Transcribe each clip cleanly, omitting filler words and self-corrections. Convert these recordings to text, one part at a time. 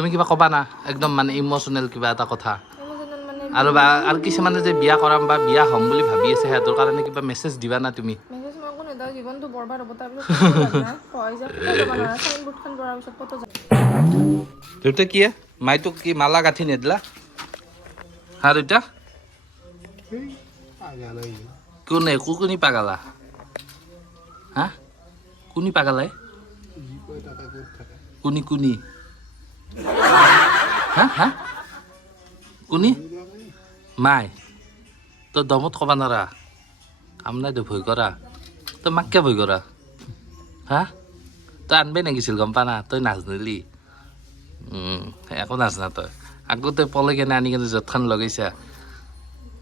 তুমি কিবা ক'বা না একদম মানে ইমোচনেল কিবা এটা কথা আৰু কিছুমানে যে বিয়া কৰাম বা বিয়া হ'ম বুলি ভাবি আছে সিহঁতৰ কাৰণে কিবা মেছেজ দিবা না তুমি জীৱনটো বৰবাদ হ'ব তাৰপিছত কয় যে ফটো যাব নোৱাৰা চাইনবোৰ্ডখন পৰাৰ পিছত ফটো যাব দেউতা কি মাই তোক কি মালা গাঁঠি নেদিলা হা দেউতা কোনে কুকুনি পাগালা হা কুনি পাগালাই কুনি কুনি হা হা কুনি মাই তই দমত ক'বা নোৱাৰা কাম নাই তই ভয় কৰা তই মাক কিয় ভয় কৰা হা তই আনবাই নাগিছিল গম পা না তই নাজনিলি একো নাজনা তই আকৌ তই পলাই কেনে আনি কেনে য'তখন লগাইছা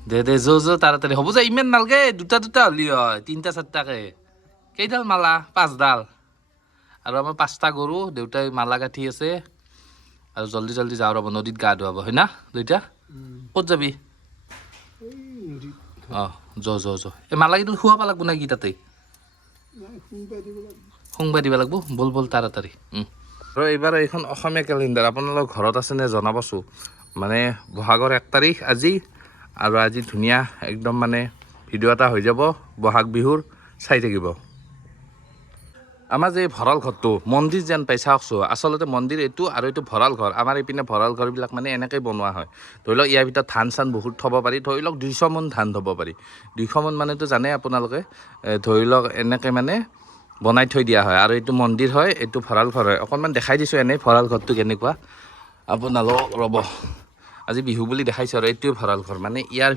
দে দে তাড়াতাড়ি হ'ব যে ইমান নালগে দুটা হ'লি হয় 3টা 4টাকে কেইডাল মালা 5ডাল আৰু আমাৰ 5টা গৰু দেউতাই মালা গাঁঠি আছে আৰু জল্দি জল্দি যাওঁ ৰ'ব নদীত গা ধুৱাব হয় না দুইটা ক'ত যাবি অঁ য এই মালাকেইডাল শুৱাব লাগব না কি তাতে সোমবাৰ দিব লাগব বল তাড়াতাড়ি আৰু এইবাৰ এইখন অসমীয়া কেলেণ্ডাৰ আপোনালোকৰ ঘৰত আছে নে জনাবচোন মানে বহাগৰ 1 তাৰিখ আজি আৰু আজি ধুনীয়া একদম মানে ভিডিঅ' এটা হৈ যাব বহাগ বিহুৰ চাই থাকিব আমাৰ যে ভঁৰাল ঘৰটো মন্দিৰ যেন পাই চাওকচোন আচলতে মন্দিৰ এইটো আৰু এইটো ভঁৰাল ঘৰ আমাৰ এইপিনে ভঁৰাল ঘৰবিলাক মানে এনেকৈ বনোৱা হয় ধৰি লওক ইয়াৰ ভিতৰত ধান চান বহুত থ'ব পাৰি ধৰি লওক 200 মোন ধান থ'ব পাৰি 200 মোন মানেতো জানে আপোনালোকে ধৰি লওক এনেকৈ মানে বনাই থৈ দিয়া হয় আৰু এইটো মন্দিৰ হয় এইটো ভঁৰাল ঘৰ হয় অকণমান দেখাই দিছোঁ এনেই ভঁৰাল ঘৰটো কেনেকুৱা আপোনালোক ৰ'ব আজি বিহু বুলি দেখাইছোঁ আৰু এইটোৱে ভঁৰাল ঘৰ মানে ইয়াৰ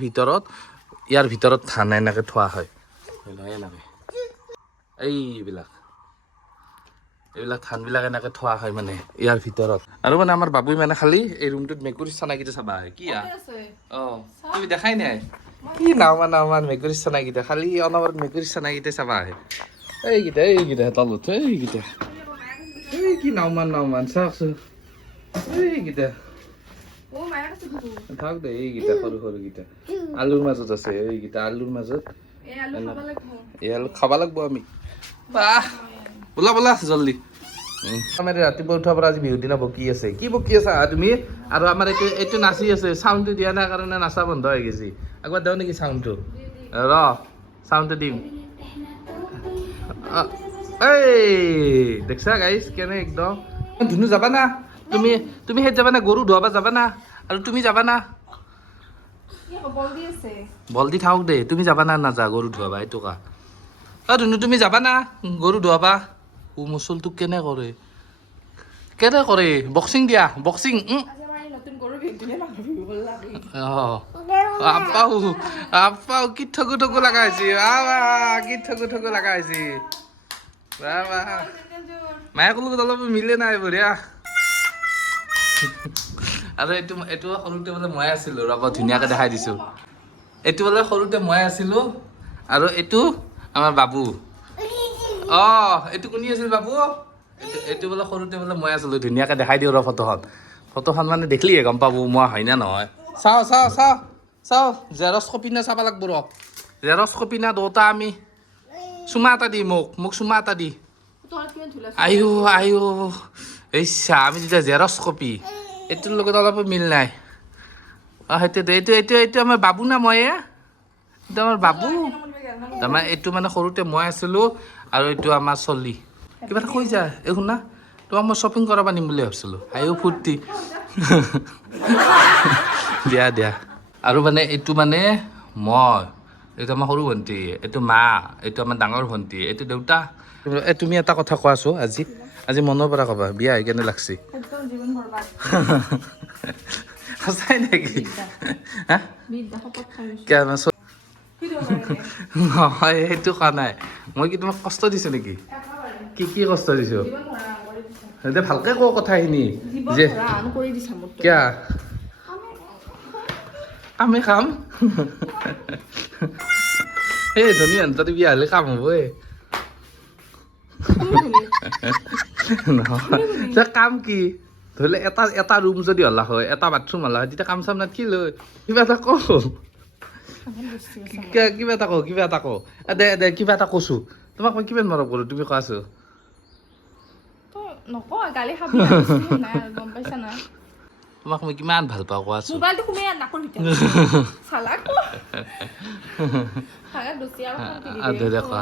ভিতৰত ধান এনেকৈ থোৱা হয় এনেকৈ এইবিলাক ধানবিলাক এনেকৈ থোৱা হয় মানে ইয়াৰ ভিতৰত আৰু মানে আমাৰ বাবুই মানে খালি এই ৰুমটোত মেকুৰীৰ চানাকেইটা চাবা আহে কি অঁ তুমি দেখাই নাই কি নাওমান মেকুৰীৰ চানাকেইটা খালি অনবৰত মেকুৰীৰ চানাকেইটা চাবা আহে এইকেইটা তলত এইকেইটা এই কি নাওমান চাওকচোন এইকেইটা থাক দে এইকেইটা সৰুকেইটা আলুৰ মাজত আছে এইকেইটা আলুৰ মাজত এই আলু খাব লাগব আমি বাহ বোলা জল্দি আমাৰ ৰাতিপুৱা উঠাৰ পৰা আজি বিহুৰ দিনা বকি আছে কি বকি আছা তুমি আৰু আমাৰ এইটো নাচি আছে চাউণ্ডটো দিয়া নাই কাৰণে নাচা বন্ধ হৈ গৈছে একবাৰ দিওঁ নেকি চাউণ্ডটো চাউণ্ডটো দিম এই দেখছা গাইছ কেনে একদম ধুনু যাবা না তুমি সেই যাবা না গৰু ধোৱাবা যাবা না আৰু তুমি যাবা না বলদি থাকক দে তুমি যাবা না নাযা গৰু ধোৱাবা এইটো কা ধুনু তুমি যাবা না গৰু ধোৱাবা মুচলটোক কেনে কৰে বক্সিং দিয়া বক্সিং আপাও কি ঠগু লগা হৈছে কি ঠগু লগা হৈছে মায়ে ক'লো অলপ মিলে নাই বঢ়িয়া আৰু এইটো সৰুতে বোলে মই আছিলোঁ ৰ'ব ধুনীয়াকৈ দেখাই দিছোঁ এইটো বোলে সৰুতে মই আছিলোঁ আৰু এইটো আমাৰ বাবু এইটো কোনি আছিল বাবু এইটো বোলে সৰুতে বোলে মই আছিলোঁ ধুনীয়াকৈ দেখাই দিওঁ ৰ ফটোখন মানে দেখিলিয়ে গম পাব মই হয় না নহয় চাওঁ জেৰক্স কপি না চাব লাগব ৰ জেৰক্স কপি না দুটা আমি চুমা এটা দি মোক চুমা এটা দি আইও এই চা আমি যেতিয়া জেৰক্স কপি এইটোৰ লগত অলপ মিল নাই সেইটো এইটো আমাৰ বাবু না মই এইটো আমাৰ বাবু তাৰমানে এইটো মানে সৰুতে মই আছিলোঁ আৰু এইটো আমাৰ চলি কিবা এটা কৈ যা এই শুনা তোমাক মই শ্বপিং কৰাব নিম বুলি ভাবিছিলোঁ আইও ফূৰ্তি দিয়া আৰু মানে এইটো মানে মই এইটো আমাৰ সৰু ভণ্টি এইটো মা এইটো আমাৰ ডাঙৰ ভণ্টি এইটো দেউতা তুমি এটা কথা কোৱাছো আজি মনৰ পৰা ক'বা বিয়া হৈ কেনে লাগছি সঁচাই নেকি নহয় সেইটো কোৱা নাই মই কি তোমাক কষ্ট দিছোঁ নেকি কি কষ্ট দিছোঁ এতিয়া ভালকৈ কওঁ কথাখিনি যে কিয়া আমি খাম এই ধনী তাতে বিয়া হ'লে কাম হ'বই নহয় কাম কি ধৰি লওক এটা ৰুম যদি হ'লা হয় এটা বাথৰুম হ'লা হয় তেতিয়া কাম চাম নাথাকিল হয় কিবা এটা কওঁ কিবা এটা কওঁ দে কিবা এটা কৈছোঁ তোমাক মই কিমান মৰম কৰোঁ তুমি কোৱাছো নকয় গালি খাবি নাই আৰু গম পাইছা না তোমাক মই কিমান ভাল পাওঁ কোৱাচোন মোবাইলটো কুমে নাকৰ ভিতৰত চালাক খাগা দুচি আৰু শান্তি দে দে কোৱা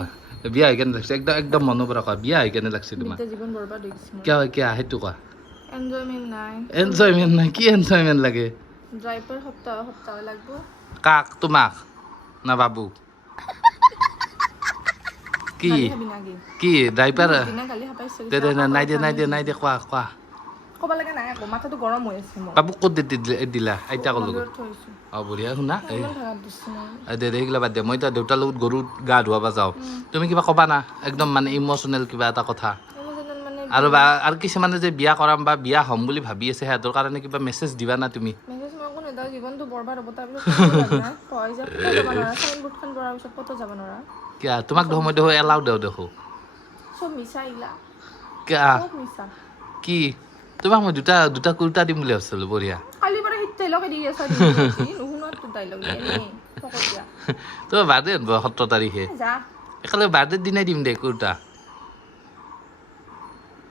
বিয়া হৈ কেনে লাগছে একদম একদম মনৰ পৰা কোৱা বিয়া হৈ কেনে লাগছে তোমাৰ জীৱন বৰবাদ হৈ গৈছে কিয় কিয় সেইটো কোৱা এনজয়মেণ্ট নাই এনজয়মেণ্ট নাই কি এনজয়মেণ্ট লাগে ড্ৰাইভাৰ সপ্তাহ লাগব কাক তোমাক না বাবু কি কি ড্ৰাইভাৰ গালি খাপাইছে দে দে নাই দে কোৱা কোৱা ক'ব লাগে নাই আকৌ মাথাটো গৰম হৈ আছে মোৰ বাবুক ক'ত দিলা আইতা ক'লো থৈছো অঁ বঢ়িয়া শুনা এই ইমান ভাগত দিছে মই দে সেইগিলা বাদ দে মই এতিয়া দেউতাৰ লগত গৰুত গা ধুৱাব যাওঁ তুমি কিবা ক'বা না একদম মানে ইম'চনেল কিবা এটা কথা মানে আৰু কিছুমানে যে বিয়া কৰাম বা বিয়া হ'ম বুলি ভাবি আছে সিহঁতৰ কাৰণে কিবা মেছেজ দিবা না তুমি মেছেজ মই কোনো এটা জীৱনটো বৰবাদ হ'ব তাৰপিছত কয় যে ক'তো যাব নোৱাৰা চাইনবোৰ্ডখন পঢ়াৰ পিছত ক'তো যাব নোৱাৰা কিয়া তোমাক দেখো মই দেখো এলাও দেখো চব মিছা এইগিলা কিয়া চব মিছা কি তোমাক মই দুটা কুৰ্তা দিম বুলি ভাবিছিলোঁ বঢ়িয়া কালিৰ পৰা সেই ডাইলগে দি আছা নুশুনাত তোৰ ডাইলগ এনেই ফকতীয়া তোমাৰ বাৰ্থডে হ'ব 17 তাৰিখে যা একেলগে বাৰ্থডে দিনাই দিম দে কুৰ্তা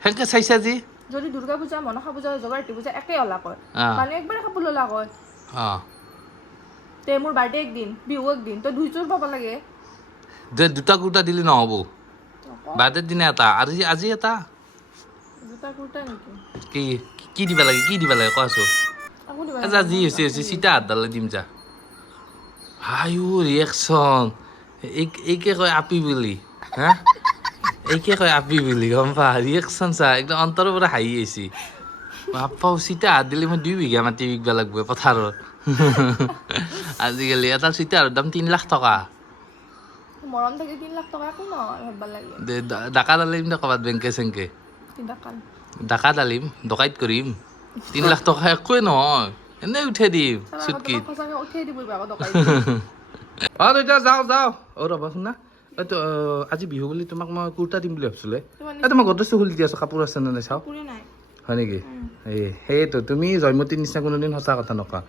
সেনেকৈ চাইছা যি যদি দুৰ্গা পূজা মনসা পূজা জগৰাতি পূজা একে ওলা কয় মানে একবাৰে কাপোৰ ল'লা কয় অঁ তে মোৰ বাৰ্থডে একদিন বিহু একদিন তই দুইযোৰ পাব লাগে দে দুটা কুৰ্তা দিলে নহ'ব বাৰ্থডে দিনা এটা আজি এটা দুটা কুৰ্তা নেকি কি দিবা লাগে কোৱাচোন আকৌ দিবা যা যি হৈছে চিতা হাতডালে দিম যা হাইও ৰিয়েকশ্যন এইকে কয় আপি বুলি হা এইকে কয় আপি বুলি গম পা ৰিয়েকশ্যন চা একদম অন্তৰৰ পৰা হাঁহি আহিছে বাপ্পা চিতা হাত দিলে মই 2 বিঘা মাটি বিকিব লাগিব পথাৰত আজিকালি এটা চিতাৰ দাম 3 লাখ টকা মৰম থাকি 3 লাখ টকা একো নহয় ভাববা লাগে দে ডাকা ডালিম দে ক'ৰবাত বেংকে চেংকে ডাকা ডালিম ডকাইত কৰিম 3 লাখ টকা একোৱে নহয় এনেই উঠাই দিম চুটকিত সঁচাকে উঠাই দিব আকৌ টকা অঁ দেউতা যাওঁ ৰ'বা শুনা এইটো আজি বিহু বুলি তোমাক মই কুৰ্তা দিম বুলি ভাবিছিলোঁ তোমাৰ গডৰেজটো খুলি দি আছোঁ কাপোৰ আছে নে নাই চাওঁ নাই হয় নেকি সেইটো তুমি জয়মতীৰ নিচিনা কোনোদিন সঁচা কথা নকোৱা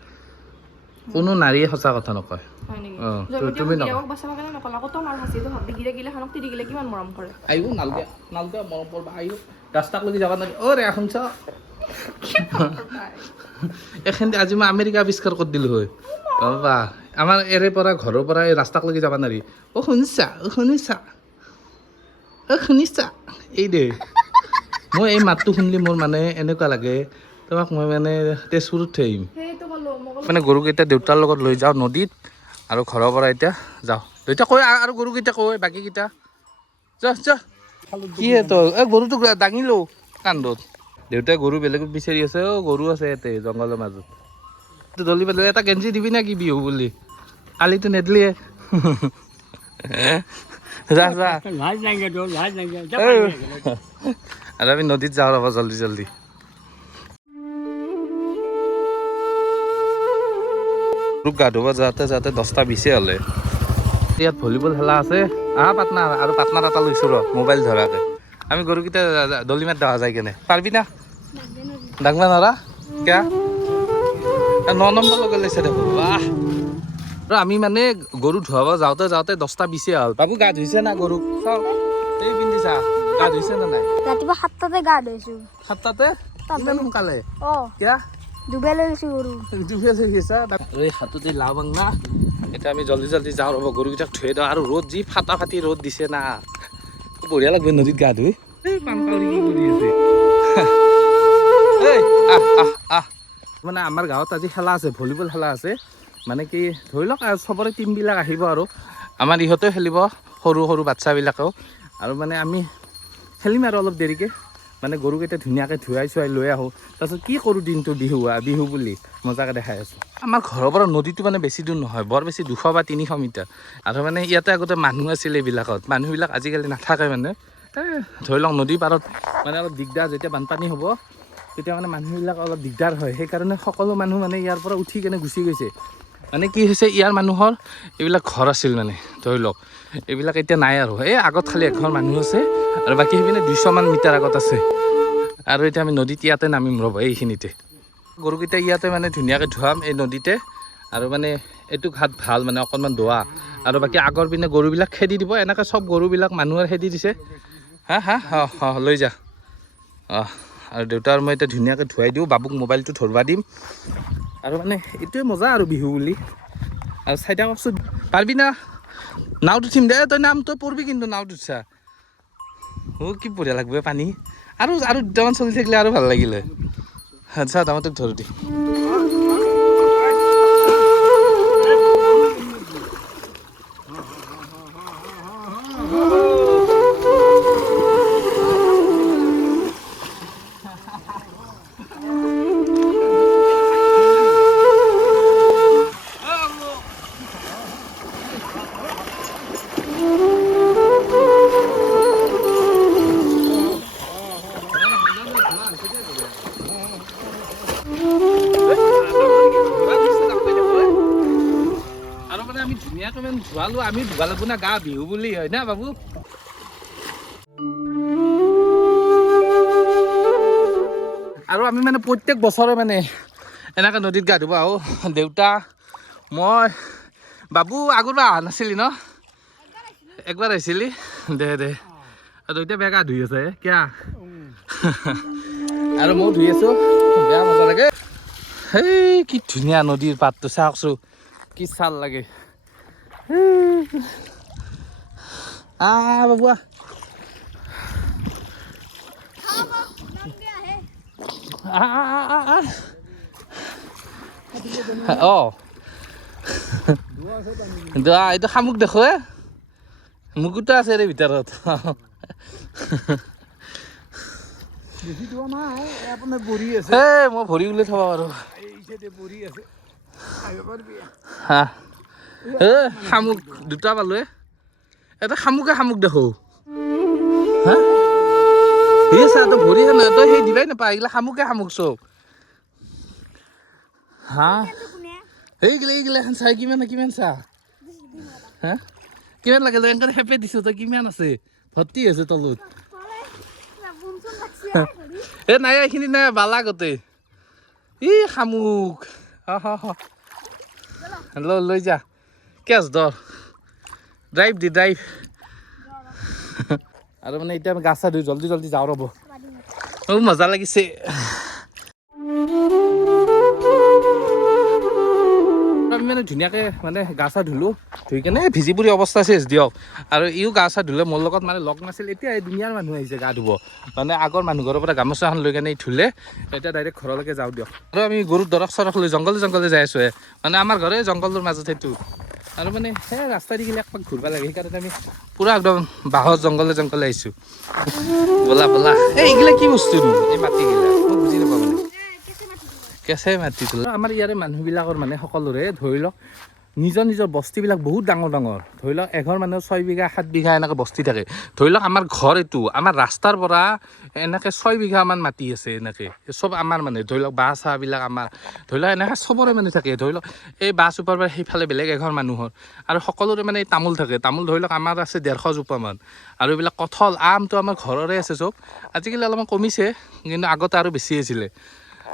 কোনো নাৰীয়ে সঁচা কথা নকয় অঁ তুমি আহিব নালগে মৰম কৰবা আহিব ৰাস্তাক লাগি যাবা নালাগে অ' ৰে শুনছ এইখিনি আজি মই আমেৰিকা আৱিষ্কাৰ কৰি দিলোঁ হয় বাবা আমাৰ এৰে পৰা ঘৰৰ পৰা এই ৰাস্তাক লাগি যাব নোৱাৰি অ' শুনিছা এই দে মই এই মাতটো শুনিলে মোৰ মানে এনেকুৱা লাগে তোমাক মই মানে তেজপুৰত থৈ আহিম মানে গৰুকেইটা দেউতাৰ লগত লৈ যাওঁ নদীত আৰু ঘৰৰ পৰা এতিয়া যাওঁ দেউতা কৈ আৰু গৰুকেইটা কৈ বাকীকেইটা যা কি তই এই গৰুটো দাঙি লওঁ কান্দত দেউতাই গৰু বেলেগত বিচাৰি আছে অ' গৰু আছে ইয়াতে জংঘলৰ মাজত দলি পেলাই এটা গেঞ্জি দিবি নে কি বিহু বুলি কালিতো নেদলিয়ে যা আৰু আমি নদীত যাওঁ ৰ'বা জল্দি গা ধুব যাওঁতে 10টা 20 হ'লে ইয়াত ভলীবল খেলা আছে পাটনাৰ আৰু পাটনাৰ এটা লৈছোঁ ৰ মোবাইল ধৰাকে আমি গৰুকেইটা দলিমাত দেখা যায় কেনে পাৰিবি না ডাঙবা নৰা কিয়া 9 নম্বৰ লগে লৈছে দেখো বাহ আৰু আমি মানে গৰু ধুৱাব যাওঁতে 10টা 20 হ'ল বাবু গা ধুইছে না গৰুক চাওঁ এই পিন্ধিছা গা ধুইছে নে নাই ৰাতিপুৱা 7টাতে গা ধুইছো 7টাতে ইমান সোনকালে কিয়া ডুবাই লৈ গৈছো গৰু ডুবাই লৈ গৈছা এই হাততে লাও বাংলা এতিয়া আমি জল্দি যাওঁ ৰ'ব গৰুকেইটাক ধুই দিওঁ আৰু ৰ'দ যি ফাটি ৰ'দ দিছে না বঢ়িয়া লাগবে নদীত গা ধুই এই পানপাউৰি কি কৰি আছে এই আহ মানে আমাৰ গাঁৱত আজি খেলা আছে ভলীবল খেলা আছে মানে কি ধৰি লওক চবৰে টিমবিলাক আহিব আৰু আমাৰ ইহঁতেও খেলিব সৰু বাচ্ছাবিলাকেও আৰু মানে আমি খেলিম আৰু অলপ দেৰিকৈ মানে গৰুকেইটা ধুনীয়াকৈ ধুৱাই চুৱাই লৈ আহোঁ তাৰপিছত কি কৰোঁ দিনটো বিহু বুলি মজাকৈ দেখাই আছোঁ আমাৰ ঘৰৰ পৰা নদীটো মানে বেছি দূৰ নহয় বৰ বেছি 200 বা 300 মিটাৰ আৰু মানে ইয়াতে আগতে মানুহ আছিল এইবিলাকত মানুহবিলাক আজিকালি নাথাকে মানে ধৰি লওক নদী পাৰত মানে অলপ দিগদাৰ যেতিয়া বানপানী হ'ব তেতিয়া মানে মানুহবিলাক অলপ দিগদাৰ হয় সেইকাৰণে সকলো মানুহ মানে ইয়াৰ পৰা উঠি কেনে গুচি গৈছে মানে কি হৈছে ইয়াৰ মানুহৰ এইবিলাক ঘৰ আছিল মানে ধৰি লওক এইবিলাক এতিয়া নাই আৰু এই আগত খালি এঘৰ মানুহ আছে আৰু বাকী সেইপিনে 200 মান মিটাৰ আগত আছে আৰু এতিয়া আমি নদীত ইয়াতে নামিম ৰ'ব এইখিনিতে গৰুকেইটা ইয়াতে মানে ধুনীয়াকৈ ধুৱাম এই নদীতে আৰু মানে এইটো ঘাট ভাল মানে অকণমান দোৱা আৰু বাকী আগৰ পিনে গৰুবিলাক খেদি দিব এনেকৈ চব গৰুবিলাক মানুহৰ খেদি দিছে হা লৈ যা আৰু দেউতা আৰু মই এতিয়া ধুনীয়াকৈ ধুৱাই দিওঁ বাবুক মোবাইলটো ধৰবা দিম আৰু মানে এইটোৱে মজা আৰু বিহু বুলি আৰু চাইটা কচোন পাৰিবি না নাওত উঠিম দে তই তই পৰবি কিন্তু নাওত উঠছা কি বঢ়িয়া লাগব পানী আৰু দুটামান চলি থাকিলে আৰু ভাল লাগিলে আচ্ছা মই তোক ধৰো দি আৰু মানে আমি ধুনীয়াকৈ মানে ধোৱালো আমি ধুবা লাগব না গা বিহু বুলি হয় না বাবু আৰু আমি মানে প্ৰত্যেক বছৰে মানে এনেকৈ নদীত গা ধুব আহোঁ দেউতা মই বাবু আগৰবাৰ অহা নাছিলি ন একবাৰ আহিছিলি দে আৰু এতিয়া বেয়া গা ধুই আছে কিয়া আৰু ময়ো ধুই আছোঁ বেয়া মজা লাগে সেই কি ধুনীয়া নদীৰ পাতটো চাওকচোন কি চাল লাগে বাবুৱা এইটো শামুক দেখো মুকুটো আছে ৰে ভিতৰত মই ভৰি উলিয়াই থব পাৰো শামুক দুটা পালো এটা শামুক দেখো হা সেই চা তই ভৰি তই সেই দিবাই নাপায় এইগিলা শামুক চব হা এইগিলা এখন চাই কিমান চা হা কিমান লাগে এনেকৈ হেপে দিছো তই কিমান আছে ভৰ্তি আছে তলত নাই এইখিনি নাই বালা গোটেই শামুক লৈ যা কেচ ধৰ ড্ৰাইভ আৰু মানে এতিয়া আমি গা চা ধুই জল্দি যাওঁ ৰ'ব মজা লাগিছে আমি মানে ধুনীয়াকৈ মানে গা চা ধুলোঁ ধুই কেনে ভিজি পুৰি অৱস্থা চেচ দিয়ক আৰু ইও গা চা ধুলে মোৰ লগত মানে লগ নাছিল এতিয়া এই দুনিয়াৰ মানুহ আহিছে গা ধুব মানে আগৰ মানুহ ঘৰৰ পৰা গামোচা এখন লৈ কেনে ধুলে এতিয়া ডাইৰেক্ট ঘৰলৈকে যাওঁ দিয়ক আৰু আমি গৰুৰ দৰক চৰক লৈ জংঘলে যাই আছোঁ মানে আমাৰ ঘৰে জংঘলৰ মাজত সেইটো আৰু মানে সেই ৰাস্তা দি গ'লে একপাক ঘূৰিব লাগে সেইকাৰণে আমি পূৰা একদম বাঁহৰ জংঘলে আহিছোঁ বলা এইগিলা কি বস্তুনো এই মাটিগিলা মই বুজি নাপাওঁ মানে কেঁচাই মাটিটো আমাৰ ইয়াৰে মানুহবিলাকৰ মানে সকলোৰে ধৰি লওক নিজৰ বস্তিবিলাক বহুত ডাঙৰ ধৰি লওক এঘৰ মানুহৰ 6 বিঘা 7 বিঘা এনেকৈ বস্তি থাকে ধৰি লওক আমাৰ ঘৰ এইটো আমাৰ ৰাস্তাৰ পৰা এনেকৈ 6 বিঘামান মাটি আছে এনেকৈ চব আমাৰ মানে ধৰি লওক বাঁহ চাহবিলাক আমাৰ ধৰি লওক এনেকৈ চবৰে মানে থাকে ধৰি লওক এই বাঁহ চোপাৰ পৰা সেইফালে বেলেগ এঘৰ মানুহৰ আৰু সকলোৰে মানে তামোল থাকে তামোল ধৰি লওক আমাৰ আছে 150 জোপামান আৰু এইবিলাক কঁঠাল আমটো আমাৰ ঘৰৰে আছে চব আজিকালি অলপমান কমিছে কিন্তু আগতে আৰু বেছি আছিলে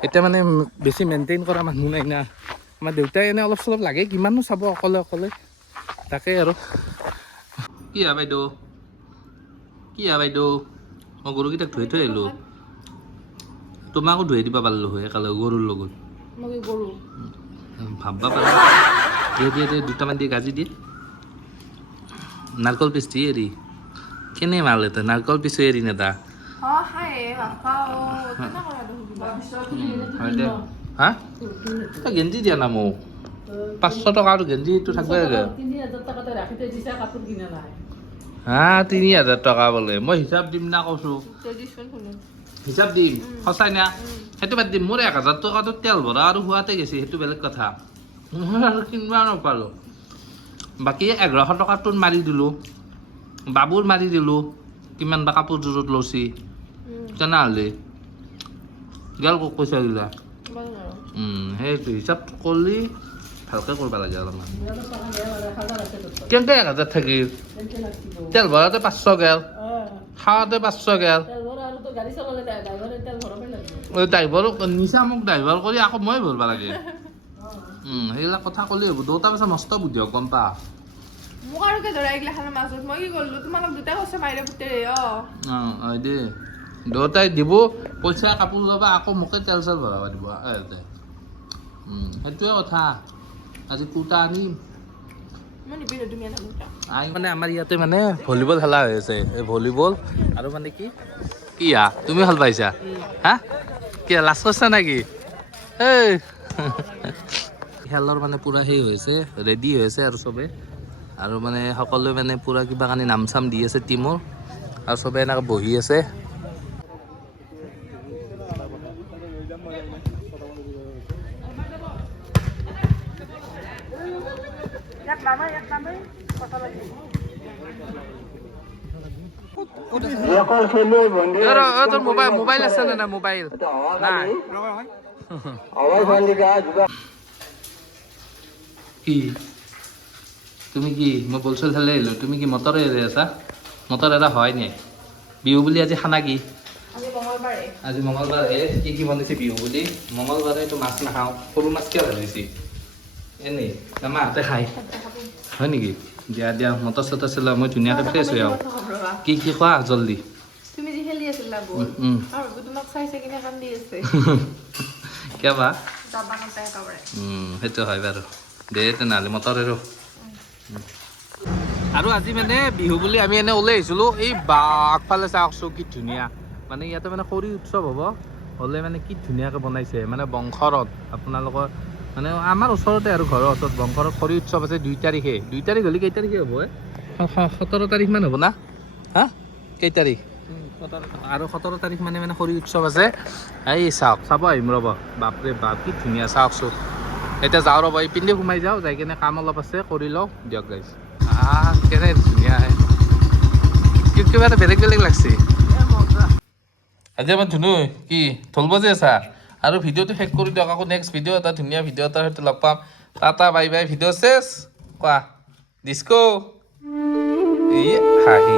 এতিয়া মানে বেছি মেইনটেইন কৰা মানুহ নাই না আমাৰ দেউতাই এনে অলপ চলপ লাগে কিমাননো চাব অকলে তাকে আৰু কি বাইদেউ মই গৰুকেইটাক ধুই থৈ আহিলোঁ তোমাকো ধুই দিব পাৰিলোঁ হয় একেলগে গৰুৰ লগত ভাববা পাৰা দিয়ে দুটামান দিয়ে গাজি দিয়ে নাৰিকল পিচ দিয়ে এৰি কেনে মাল এটা নাৰিকল পিছো এৰি নেদা হা তই গেঞ্জি দিয়া না মোক 500 টকা আৰু গেঞ্জিটো থাকিবই লাগে 3000 টকা বোলে মই হিচাপ দিম না কৈছোঁ হিচাপ দিম সঁচাই না সেইটো বাদ দিম মোৰ 1000 টকাটো তেল ভৰা আৰু হোৱাতে গৈছে সেইটো বেলেগ কথা মই আৰু কিনিব নাপালোঁ বাকী 1100 টকাটো মাৰি দিলোঁ বাবুৰ মাৰি দিলোঁ কিমান বা কাপোৰযোৰত লৈছি তেনেহ'লে গেল ক'ত পইচা দিলা সেইটো হিচাপ কৰিলে ভালকৈ কৰিব লাগে অলপমান কেনেকৈ 1000 থাকিল তেল ভৰাতে 500 গেল খাওয়াতে 500 গেল ড্ৰাইভাৰ নিচা মোক ড্ৰাইভাৰ কৰি আকৌ মই ভৰিব লাগে সেইবিলাক কথা ক'লেই হ'ব দুটা পাছত মস্ত বুদ্ধি হওক গম পা মোক আৰু কে ধৰা এইগিলা খানৰ মাজত মই কি কৰিলোঁ তোমালোক দুটাই কৈছে মাইৰে পুতেৰে হয় দে দুয়োটাই দিব পইচা কাপোৰ ল'বা আকৌ মোকে তেল চেল ভৰাব দিব ইয়াতে সেইটোৱে কথা আজি কুৰ্তা আনিম মই নিপিন্ধো তুমি এটা কুৰ্তা মানে আমাৰ ইয়াতে মানে ভলীবল খেলা হৈ আছে এই ভলীবল আৰু মানে কি তুমি ভাল পাইছা হা কি লাজ কৰিছা নেকি এই খেলৰ মানে পূৰা সেই হৈছে ৰেডি হৈ আছে আৰু চবে আৰু মানে সকলোৱে মানে পূৰা কিবা কানি নাম চাম দি আছে টিমৰ আৰু চবে এনেকৈ বহি আছে তোৰ মোবাইল আছে নে মোবাইল নাই কি তুমি কি মই বলছো ঢালি আহিলো তুমি কি মটৰ এৰি আছা মটৰ এৰা হয় নে বিহু বুলি আজি খানা কি আজি মঙলবাৰে কি বনাইছে বিহু বুলি মঙলবাৰে এইটো মাছ নাখাওঁ সৰু মাছ কিয় ভাজিছে এনেই মাহঁতে খাই হয় নেকি দিয়া দিয়া মটৰ চটৰ চিলা মই ধুনীয়াকৈ ফ্ৰেছ হৈ আহোঁ কি খোৱা জল্দি তুমি যি খেলি আছিলা বল আৰু তোমাক চাইছে কিনে কান্দি আছে কিয় বা যাবা কান্দাই একেবাৰে সেইটো হয় বাৰু দে তেনেহ'লে মটৰ আৰু আজি মানে বিহু বুলি আমি এনে ওলাই আহিছিলোঁ এই আগফালে চাওকচোন কি ধুনীয়া মানে ইয়াতে মানে খৰি উৎসৱ হ'ব হ'লে মানে কি ধুনীয়াকৈ বনাইছে মানে বংশৰত আপোনালোকৰ মানে আমাৰ ওচৰতে আৰু ঘৰৰ ওচৰত বংশৰত খৰি উৎসৱ আছে 2 তাৰিখে 2 তাৰিখ হ'লে কেই তাৰিখে হ'ব 17 তাৰিখমান হ'ব না হা কেই তাৰিখ আৰু 17 তাৰিখ মানে খৰি উৎসৱ আছে এই চাব আহিম ৰ'ব বাপৰে বাপ কি ধুনীয়া চাওকচোন এতিয়া যাওঁ ৰ'ব এই পিন্ধি সোমাই যাওঁ যাই কিনে কাম অলপ আছে কৰি লওঁ দিয়ক গাইছ কেনে ধুনীয়া কিবা এটা বেলেগ বেলেগ লাগছে আজি আমাৰ ধুনু কি ঢোল বজাই আছা আৰু ভিডিঅ'টো শেষ কৰি দিয়ক আকৌ নেক্সট ভিডিঅ' এটা ধুনীয়া ভিডিঅ' এটাৰ সৈতে লগ পাম টাটা বাই বাই ভিডিঅ' চেছ কোৱা ডিস্কো হাঁহি